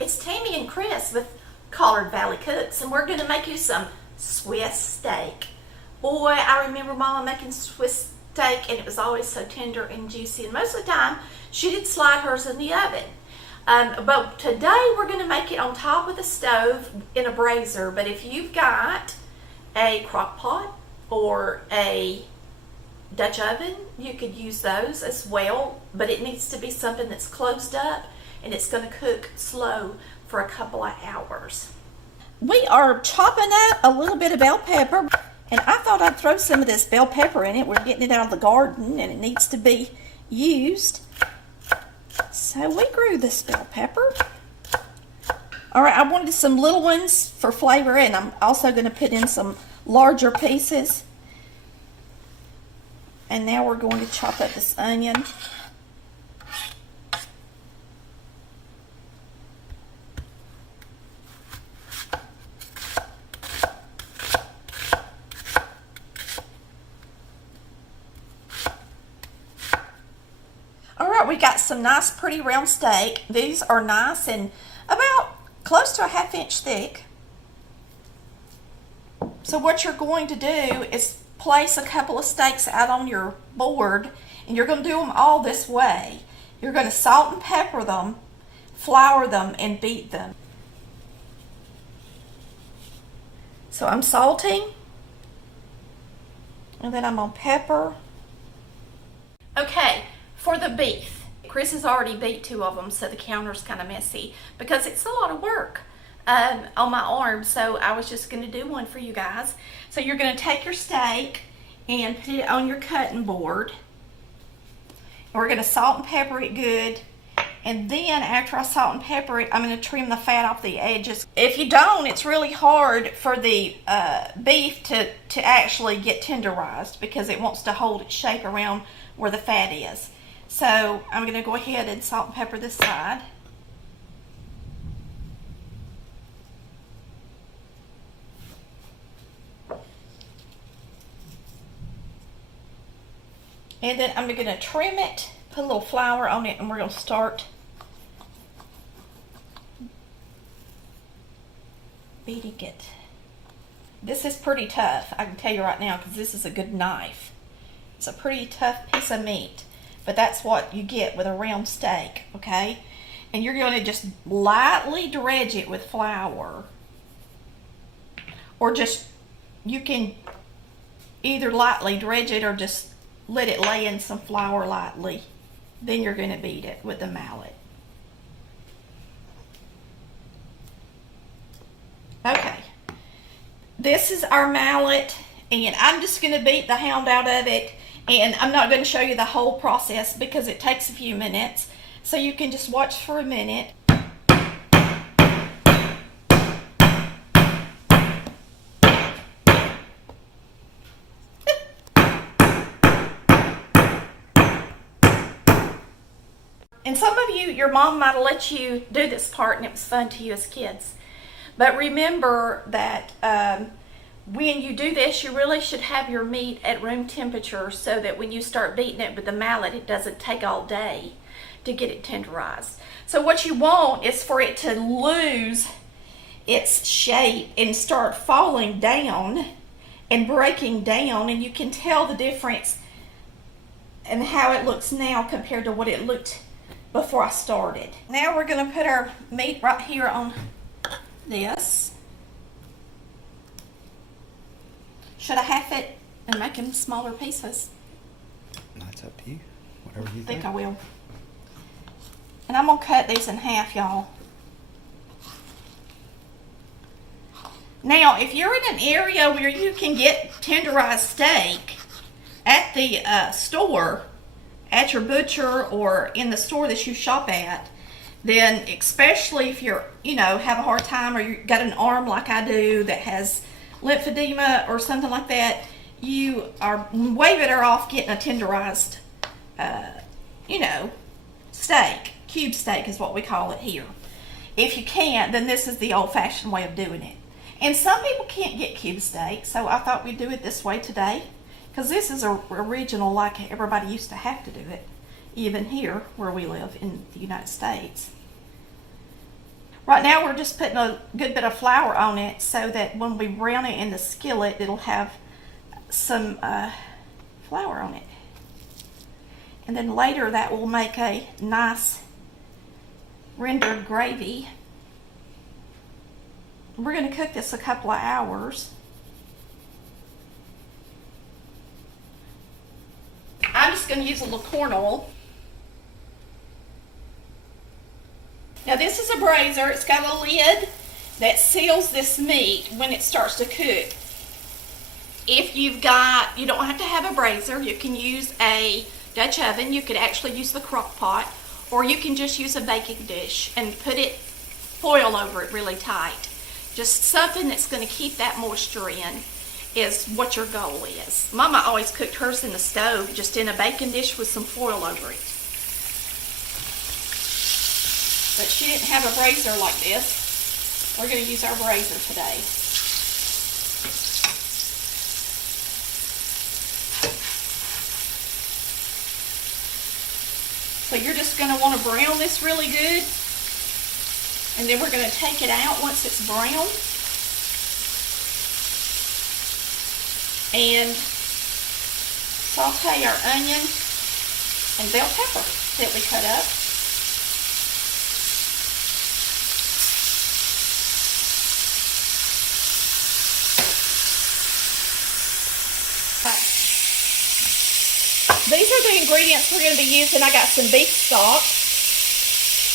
It's Tammy and Chris with Collard Valley Cooks, and we're going to make you some Swiss steak. Boy, I remember Mama making Swiss steak, and it was always so tender and juicy, and most of the time she did slide hers in the oven. But today we're going to make it on top of the stove in a braiser. But if you've got a crock pot or a Dutch oven, you could use those as well, but it needs to be something that's closed up and it's going to cook slow for a couple of hours. We are chopping up a little bit of bell pepper, and I thought I'd throw some of this bell pepper in it. We're getting it out of the garden and it needs to be used. So we grew this bell pepper. All right, I wanted some little ones for flavor, and I'm also going to put in some larger pieces. And now we're going to chop up this onion. We got some nice pretty round steak. These are nice and about close to a 1/2 inch thick. So what you're going to do is place a couple of steaks out on your board, and you're going to do them all this way. You're going to salt and pepper them, flour them, and beat them. So I'm salting, and then I'm going to pepper. Okay, for the beef, Chris has already beat 2 of them, so the counter's kind of messy because it's a lot of work on my arm, so I was just going to do one for you guys. So you're going to take your steak and put it on your cutting board. And we're going to salt and pepper it good, and then after I salt and pepper it, I'm going to trim the fat off the edges. If you don't, it's really hard for the beef to actually get tenderized because it wants to hold its shape around where the fat is. So I'm going to go ahead and salt and pepper this side. And then I'm going to trim it, put a little flour on it, and we're going to start beating it. This is pretty tough, I can tell you right now, because this is a good knife. It's a pretty tough piece of meat. But that's what you get with a round steak, okay? And you're going to just lightly dredge it with flour. Or just, you can either lightly dredge it or just let it lay in some flour lightly. Then you're going to beat it with the mallet. Okay. This is our mallet, and I'm just going to beat the hound out of it. And I'm not going to show you the whole process because it takes a few minutes. So you can just watch for a minute. And some of you, your mom might have let you do this part and it was fun to you as kids. But remember that when you do this, you really should have your meat at room temperature so that when you start beating it with the mallet, it doesn't take all day to get it tenderized. So what you want is for it to lose its shape and start falling down and breaking down, and you can tell the difference and how it looks now compared to what it looked before I started. Now we're going to put our meat right here on this. Should I half it and make them smaller pieces. That's up to you. Whatever you I think. think I will. And I'm going to cut these in half, y'all. Now, if you're in an area where you can get tenderized steak at the store, at your butcher or in the store that you shop at, then especially if you're, have a hard time or you got an arm like I do that has lymphedema or something like that, you are way better off getting a tenderized, steak. Cube steak is what we call it here. If you can't, then this is the old-fashioned way of doing it. And some people can't get cube steak, so I thought we'd do it this way today, because this is original like everybody used to have to do it, even here where we live in the United States. Right now we're just putting a good bit of flour on it so that when we brown it in the skillet, it'll have some flour on it. And then later that will make a nice rendered gravy. We're going to cook this a couple of hours. I'm just going to use a little corn oil. Now this is a braiser. It's got a lid that seals this meat when it starts to cook. If you don't have to have a braiser. You can use a Dutch oven. You could actually use the crock pot, or you can just use a baking dish and put foil over it really tight. Just something that's going to keep that moisture in is what your goal is. Mama always cooked hers in the stove, just in a baking dish with some foil over it. But she didn't have a braiser like this. We're going to use our braiser today. So you're just going to want to brown this really good. And then we're going to take it out once it's brown. And saute our onion and bell pepper that we cut up. These are the ingredients we're going to be using. I got some beef stock.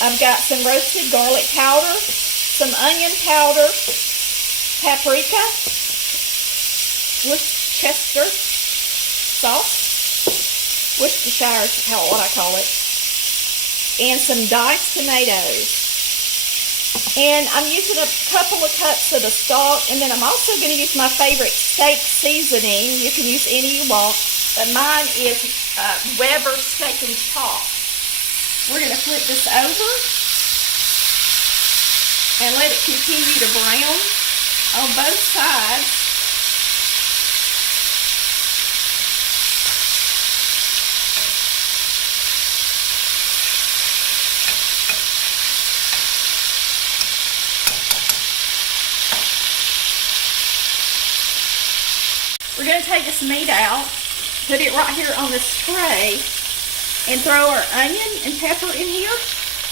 I've got some roasted garlic powder, some onion powder, paprika, Worcestershire sauce, Worcestershire is what I call it, and some diced tomatoes. And I'm using a couple of cups of the stock, and then I'm also going to use my favorite steak seasoning. You can use any you want, but mine is Weber Steak and Chalk. We're going to flip this over and let it continue to brown on both sides. We're going to take this meat out, put it right here on this tray, and throw our onion and pepper in here.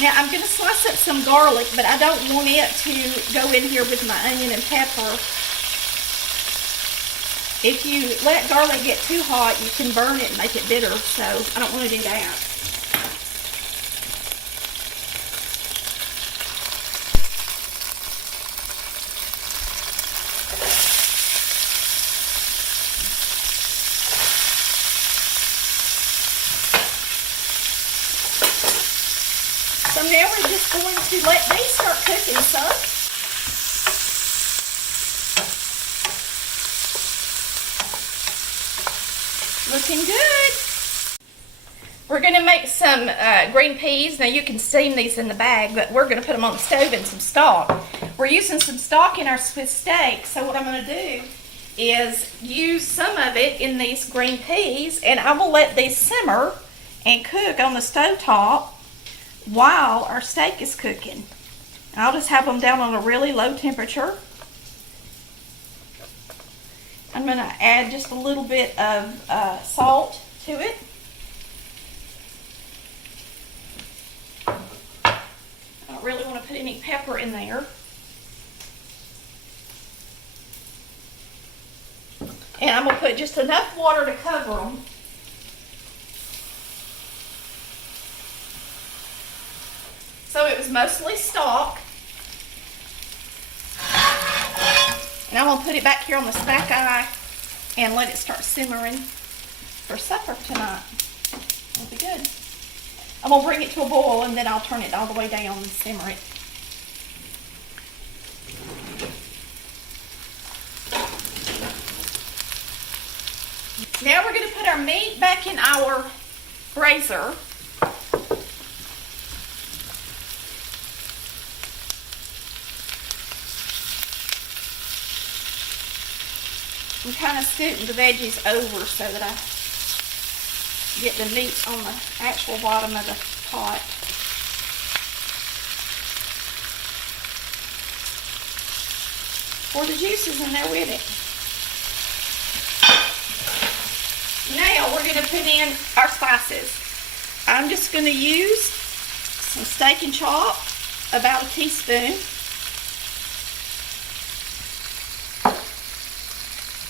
Now I'm going to slice up some garlic, but I don't want it to go in here with my onion and pepper. If you let garlic get too hot, you can burn it and make it bitter, so I don't want to do that. So now we're just going to let these start cooking some. Looking good. We're going to make some green peas. Now you can steam these in the bag, but we're going to put them on the stove in some stock. We're using some stock in our Swiss steak, so what I'm going to do is use some of it in these green peas, and I will let these simmer and cook on the stove top while our steak is cooking. I'll just have them down on a really low temperature. I'm going to add just a little bit of salt to it. I don't really want to put any pepper in there. And I'm going to put just enough water to cover them. So it was mostly stock. And I'm going to put it back here on the stack eye and let it start simmering for supper tonight. It'll be good. I'm going to bring it to a boil and then I'll turn it all the way down and simmer it. Now we're going to put our meat back in our braiser. I'm kind of scooting the veggies over so that I get the meat on the actual bottom of the pot. Pour the juices in there with it. Now we're going to put in our spices. I'm just going to use some steak and chop, about a teaspoon.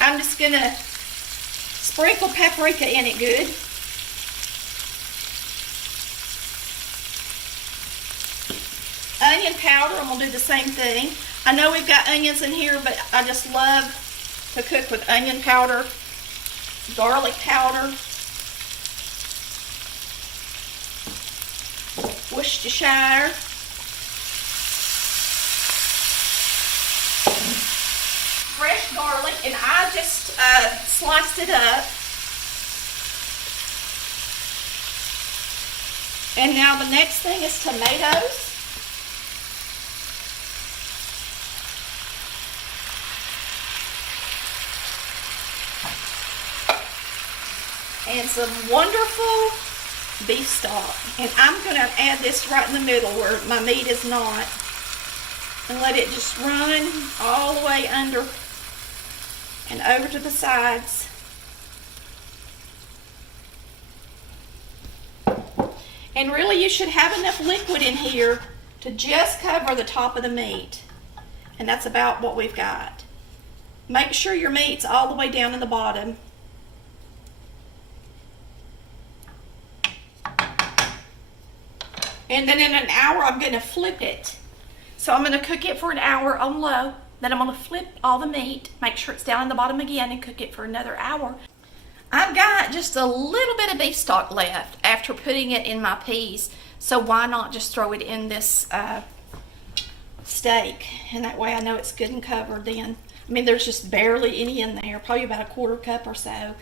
I'm just going to sprinkle paprika in it good. Onion powder, I'm going to do the same thing. I know we've got onions in here, but I just love to cook with onion powder, garlic powder, Worcestershire, fresh garlic, and I just sliced it up. And now the next thing is tomatoes. And some wonderful beef stock. And I'm going to add this right in the middle where my meat is not. And let it just run all the way under and over to the sides. And really you should have enough liquid in here to just cover the top of the meat. And that's about what we've got. Make sure your meat's all the way down in the bottom. And then in an hour, I'm going to flip it. So I'm going to cook it for an hour on low. Then I'm going to flip all the meat, make sure it's down in the bottom again, and cook it for another hour. I've got just a little bit of beef stock left after putting it in my peas. So why not just throw it in this steak? And that way I know it's good and covered then. I mean, there's just barely any in there, probably about a quarter cup or so.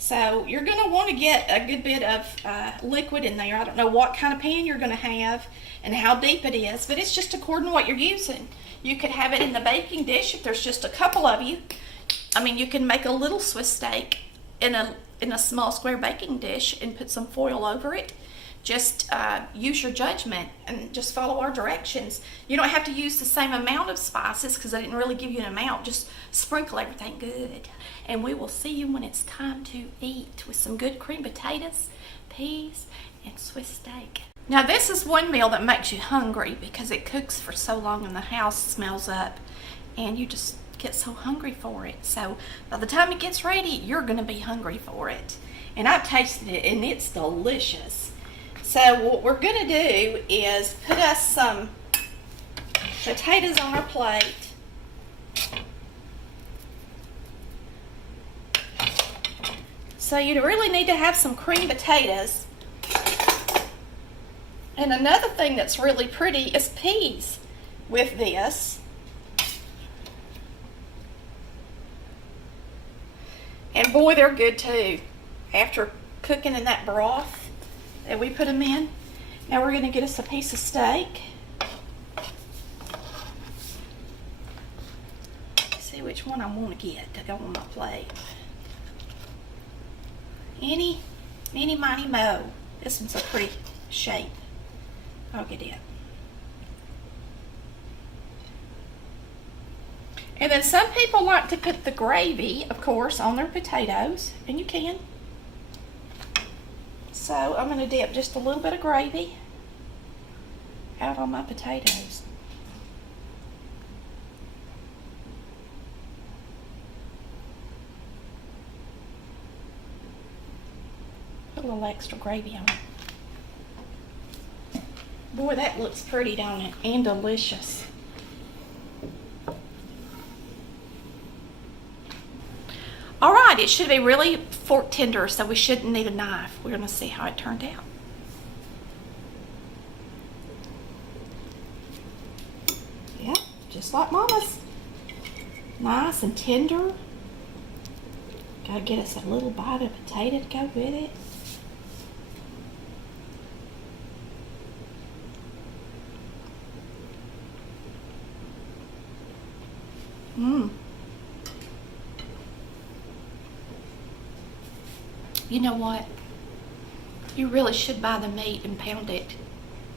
So you're going to want to get a good bit of liquid in there. I don't know what kind of pan you're going to have and how deep it is, but it's just according to what you're using. You could have it in the baking dish if there's just a couple of you. I mean, you can make a little Swiss steak in a small square baking dish and put some foil over it. Just use your judgment and just follow our directions. You don't have to use the same amount of spices because I didn't really give you an amount. Just sprinkle everything good. And we will see you when it's time to eat with some good creamed potatoes, peas, and Swiss steak. Now this is one meal that makes you hungry because it cooks for so long and the house smells up and you just get so hungry for it. So by the time it gets ready, you're going to be hungry for it. And I've tasted it and it's delicious. So what we're going to do is put us some potatoes on our plate. So you really need to have some creamed potatoes. And another thing that's really pretty is peas with this. And boy, they're good too. After cooking in that broth that we put them in. Now we're going to get us a piece of steak. See which one I want to get to go on my plate. Eeny, miny, mo. This one's a pretty shape. I'll get it. And then some people like to put the gravy, of course, on their potatoes, and you can. So I'm going to dip just a little bit of gravy out on my potatoes. Put a little extra gravy on it. Boy, that looks pretty, don't it? And delicious. All right, it should be really fork tender, so we shouldn't need a knife. We're going to see how it turned out. Yeah, just like Mama's. Nice and tender. Gotta get us a little bite of potato to go with it. Mmm. You know what? You really should buy the meat and pound it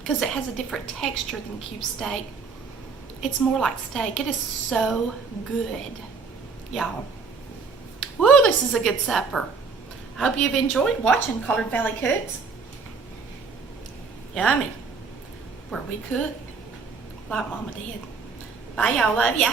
because it has a different texture than cube steak. It's more like steak. It is so good, y'all. Woo, this is a good supper. I hope you've enjoyed watching Collard Valley Cooks. Yummy. Where we cook like Mama did. Bye, y'all. Love ya.